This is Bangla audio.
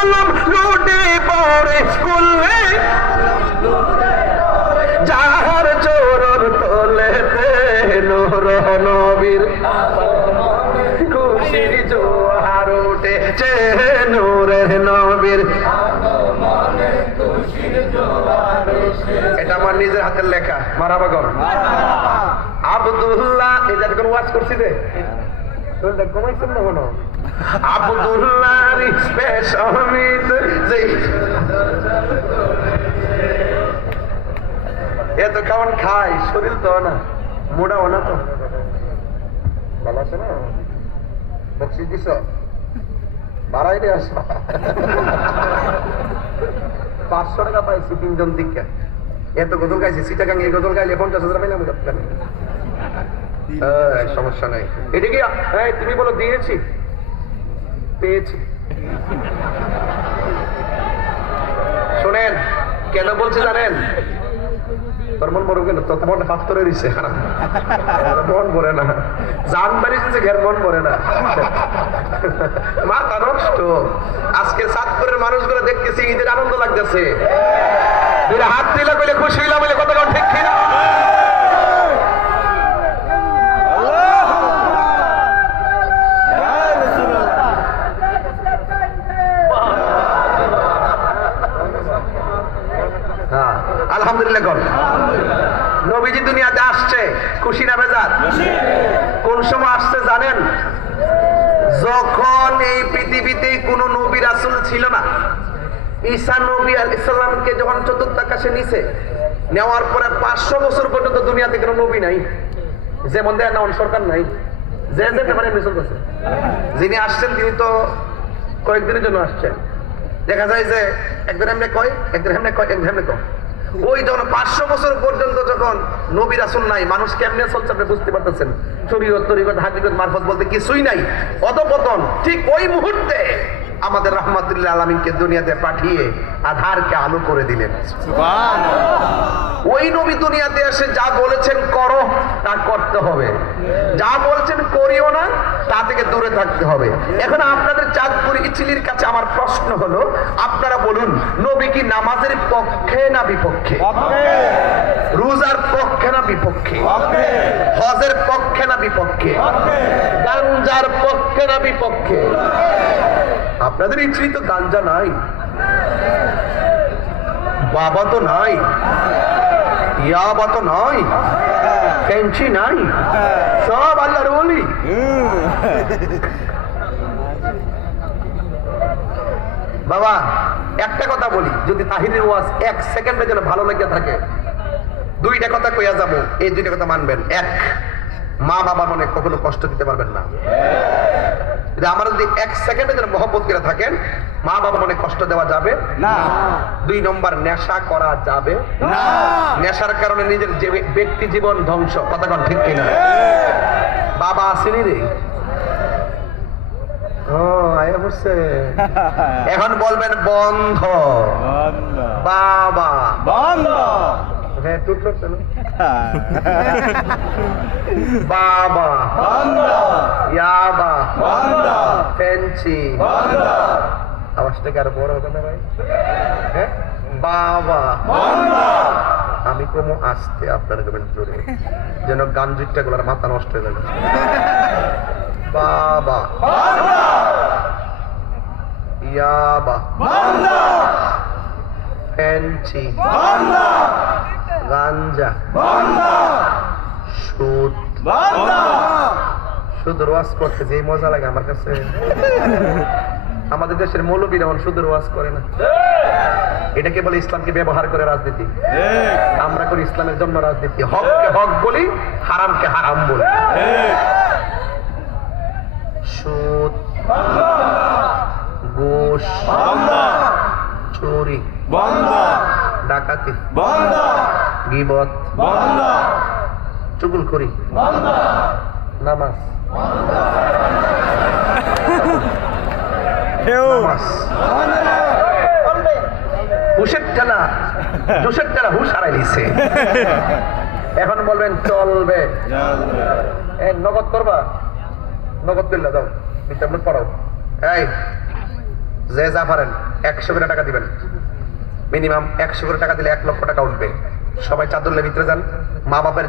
কলম লুটে পড়ে স্কুলে যাহার চোরর তোলেতে নূর নবীর খুশির জোয়ার উঠেছে নূরের নবীর। এটা আমার নিজের হাতের লেখা। মারহাবা গো। আব্দুল্লাহ এটা কোন ওয়াজ করছি রে কমাইছেন না কোনো আব্দুল্লাহ রিসপেশমিত যে এত কেমন খায় শরীর তো না মোড়াও না তো ভালো আছে না বকশিস দিছ বাড়াই রে আসবা 500 টাকা পাইছি 3 জন দিকে এত গজল গাইছি চিটাগাং এই গজল গাইলে 50,000 পাইলাম সমস্যা নাই। এদিকে তুমি বলো দিয়েছি পেয়েছি। শোনেন কেন বলছে জানেন? তোর মন বড় কেন? তোর মন পাথরে দিছে মন ভরে না জান বাড়িছে ঘের মন ভরে না মাথা নষ্ট। আজকে চাঁদপুরের মানুষগুলো দেখতেছি ঈদের আনন্দ লাগতেছে হাত দিলে বলে খুশি হইলাম বলে কত ঠিক কিনা আলহামদুলিল্লাহ কর। নবীজি দুনিয়াতে আসছে খুশি না বেজার? কোন সময় আসছে জানেন? যখন এই পৃথিবীতে কোন নবী রাসূল ছিল না। ঈসা নবী আলাইহিস সালামকে যখন চতুর্থ আকাশে নিছে নেওয়ার পরে 500 বছর পর্যন্ত দুনিয়াতে কোনো নবী নাই, যেমন দেয় না সরকার নাই, যে যেতে পারে মিশন করছে। যিনি আসছেন তিনি তো কয়েকদিনের জন্য আসছেন। দেখা যায় যে একদিন এমনি কয় একদিন এমনি কয় একদিন এমনি কয়। ওই যখন 500 বছর পর্যন্ত যখন নবী রাসূল নাই, মানুষ কেমনে চলছে আপনি বুঝতে পারতেছেন। শরীয়ত তরিকত হাকিকত মারফত বলতে কিছুই নাই, অধপতন। ঠিক ওই মুহূর্তে আমাদের রাহমাতুল্লিল আলামিনকে দুনিয়াতে পাঠিয়ে আধারকে আলো করে দিলেন। সুবহানাল্লাহ। ওই নবী দুনিয়াতে এসে যা বলেছেন করো তা করতে হবে, যা বলছেন করিও না তা থেকে দূরে থাকতে হবে। এখন আপনাদের চাঁদপুর ইচিলির কাছে আমার প্রশ্ন হলো, আপনারা বলুন নবী কি নামাজের পক্ষে না বিপক্ষে? রোজার পক্ষে না বিপক্ষে? হজের পক্ষে না বিপক্ষে? গাঞ্জার পক্ষে না বিপক্ষে? আপনাদের ইচ্ছি তো গাঞ্জা নাই, বাবা তো নাই, ইয়াবা তো নাই, ফেন্সি নাই, সব আল্লাহর ওলি। বাবা একটা কথা বলি, যদি তাহিরের ওয়াজ 1 সেকেন্ডের জন্য ভালো লেগে থাকে, 2টা কথা কইয়া যাবো, এই 2টা কথা মানবেন। 1, মা বাবা মনে কখনো কষ্ট দিতে পারবেন না। আমরা যদি 1 সেকেন্ডের জন্য মহব্বত করে থাকেন, মা বাবা মনে কষ্ট দেওয়া যাবে না। 2 নম্বর, নেশা করা যাবে না। নেশার কারণে নিজের ব্যক্তি জীবন ধ্বংস। কথা কোন ঠিক কিনা? বাবা আসেনি রে, এখন বলবেন বন্ধ, বাবা বন্ধ, বাবা বন্ধ, ইয়াবা বন্ধ, ফেন্সি বন্ধ। আওয়াজটা কি আরো বড় হবে না ভাই? হ্যাঁ, বাবা বন্ধ। আমি কমো আসতে, আপনারা যাবেন জোরে, যেন গাঞ্জিটা গুলার মাথা নষ্ট হয়ে যাবে। বাবা বন্ধ, ইয়াবা বন্ধ, ফেন্সি বন্ধ, গাঞ্জা বন্ধ, সুদ বন্ধ। সুদের ওয়াজ করতে যে মজা লাগে আমার কাছে, আমাদের দেশের মৌলবীরা সুদের ওয়াজ করে না। এটাকে বলে ইসলামকে ব্যবহার করে রাজনীতি। আমরা করি ইসলামের জন্য রাজনীতি। হককে হক বলি, হারামকে হারাম বলি। সুদ, ঘুষ, চুরি বন্ধ, ডাকাতি বন্ধ, গীবত বন্ধ, চুগলখড়ি বন্ধ, নামাজ হুশের ঠেলা, জোশের ঠেলা হুশ হারাই দিচ্ছে। এখন বলবেন চলবে, নগদ করবা, নগদ করলে দাও, পড়াও। এই যে যা পারেন 100 করে টাকা দিবেন, মিনিমাম 100 করে টাকা দিলে 1 লক্ষ টাকা উঠবে। সবাই চাদুল্লের ভিতরে যান, মা বাপের